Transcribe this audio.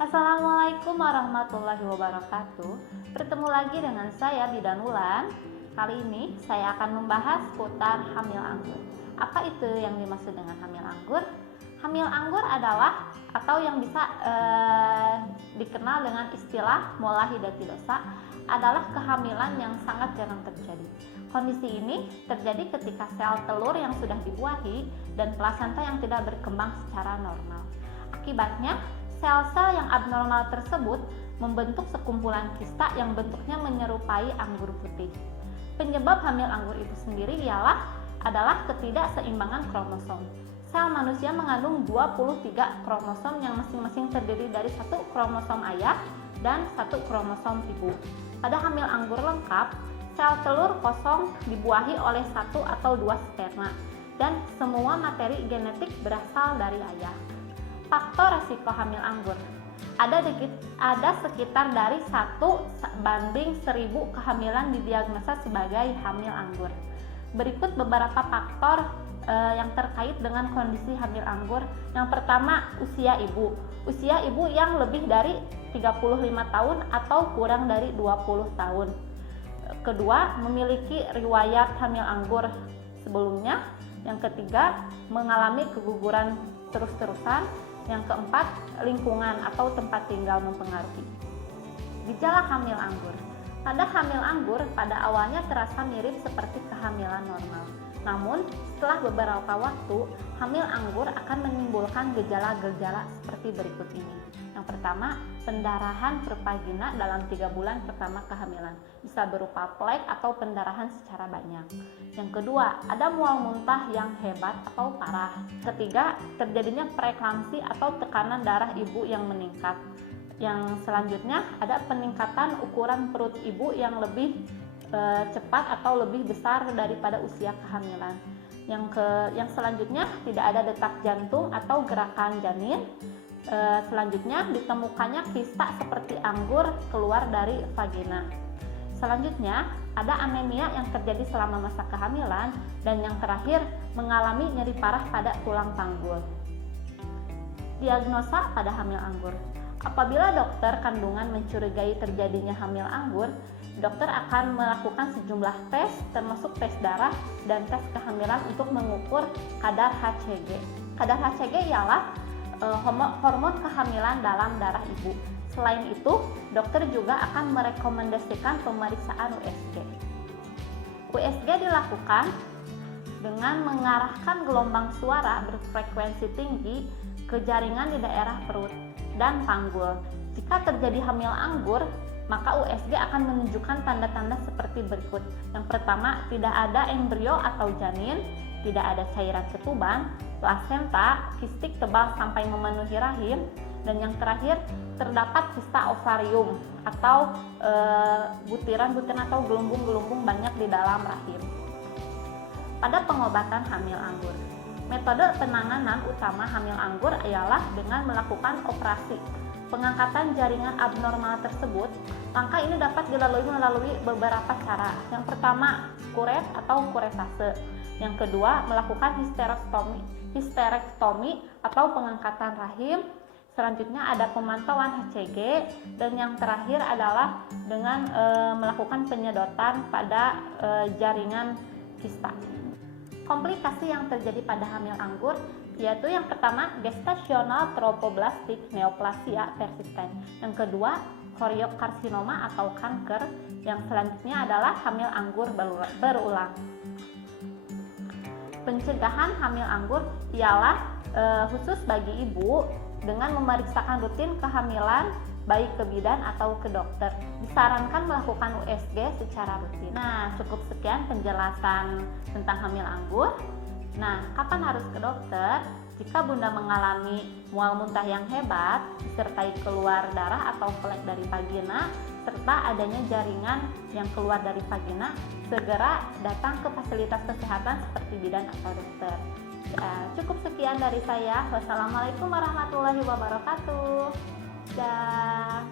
Assalamualaikum warahmatullahi wabarakatuh. Bertemu lagi dengan saya Bidan Wulan. Kali ini saya akan membahas seputar hamil anggur. Apa itu yang dimaksud dengan hamil anggur? Hamil anggur adalah atau yang bisa dikenal dengan istilah mola hidatidosa adalah kehamilan yang sangat jarang terjadi. Kondisi ini terjadi ketika sel telur yang sudah dibuahi dan plasenta yang tidak berkembang secara normal. Akibatnya, sel-sel yang abnormal tersebut membentuk sekumpulan kista yang bentuknya menyerupai anggur putih. Penyebab hamil anggur itu sendiri adalah ketidakseimbangan kromosom. Sel manusia mengandung 23 kromosom yang masing-masing terdiri dari satu kromosom ayah dan satu kromosom ibu. Pada hamil anggur lengkap, sel telur kosong dibuahi oleh satu atau dua sperma dan semua materi genetik berasal dari ayah. Faktor resiko hamil anggur ada sekitar dari 1 banding 1000 kehamilan didiagnosa sebagai hamil anggur. Berikut beberapa faktor yang terkait dengan kondisi hamil anggur. Yang pertama, usia ibu. Usia ibu yang lebih dari 35 tahun atau kurang dari 20 tahun. Kedua, memiliki riwayat hamil anggur sebelumnya. Yang ketiga, mengalami keguguran terus-terusan. Yang keempat, lingkungan atau tempat tinggal mempengaruhi. Gejala hamil anggur. Pada hamil anggur pada awalnya terasa mirip seperti kehamilan normal. Namun, setelah beberapa waktu, hamil anggur akan menimbulkan gejala-gejala seperti berikut ini. Yang pertama, pendarahan pervagina dalam 3 bulan pertama kehamilan. Bisa berupa flek atau pendarahan secara banyak. Yang kedua, ada mual muntah yang hebat atau parah. Ketiga, terjadinya preeklamsi atau tekanan darah ibu yang meningkat. Yang selanjutnya, ada peningkatan ukuran perut ibu yang lebih cepat atau lebih besar daripada usia kehamilan. Yang selanjutnya, tidak ada detak jantung atau gerakan janin. Selanjutnya, ditemukannya kista seperti anggur keluar dari vagina. Selanjutnya, ada anemia yang terjadi selama masa kehamilan. Dan yang terakhir, mengalami nyeri parah pada tulang panggul. Diagnosa pada hamil anggur. Apabila dokter kandungan mencurigai terjadinya hamil anggur, dokter akan melakukan sejumlah tes, termasuk tes darah dan tes kehamilan untuk mengukur kadar HCG. Kadar HCG ialah hormon kehamilan dalam darah ibu. Selain itu, dokter juga akan merekomendasikan pemeriksaan USG. USG dilakukan dengan mengarahkan gelombang suara berfrekuensi tinggi ke jaringan di daerah perut dan panggul. Jika terjadi hamil anggur, maka USG akan menunjukkan tanda-tanda seperti berikut. Yang pertama, tidak ada embrio atau janin, tidak ada cairan ketuban, plasenta, kistik tebal sampai memenuhi rahim, dan yang terakhir, terdapat kista ovarium atau butiran-butiran atau gelombung-gelombung banyak di dalam rahim. Pada pengobatan hamil anggur, metode penanganan utama hamil anggur ialah dengan melakukan operasi pengangkatan jaringan abnormal tersebut. Langkah ini dapat dilalui melalui beberapa cara. Yang pertama, kuret atau kuretase. Yang kedua, melakukan histerektomi atau pengangkatan rahim. Selanjutnya ada pemantauan HCG, dan yang terakhir adalah dengan melakukan penyedotan pada jaringan kista. Komplikasi yang terjadi pada hamil anggur yaitu yang pertama, gestational trophoblastic neoplasia persisten. Yang kedua, koriokarsinoma atau kanker. Yang selanjutnya adalah hamil anggur berulang. Pencegahan hamil anggur ialah khusus bagi ibu dengan memeriksakan rutin kehamilan baik ke bidan atau ke dokter. Disarankan melakukan USG secara rutin. Nah, cukup sekian penjelasan tentang hamil anggur. Nah, kapan harus ke dokter? Jika bunda mengalami mual muntah yang hebat, disertai keluar darah atau flek dari vagina, serta adanya jaringan yang keluar dari vagina, segera datang ke fasilitas kesehatan seperti bidan atau dokter. Ya, cukup sekian dari saya. Wassalamualaikum warahmatullahi wabarakatuh. Dah.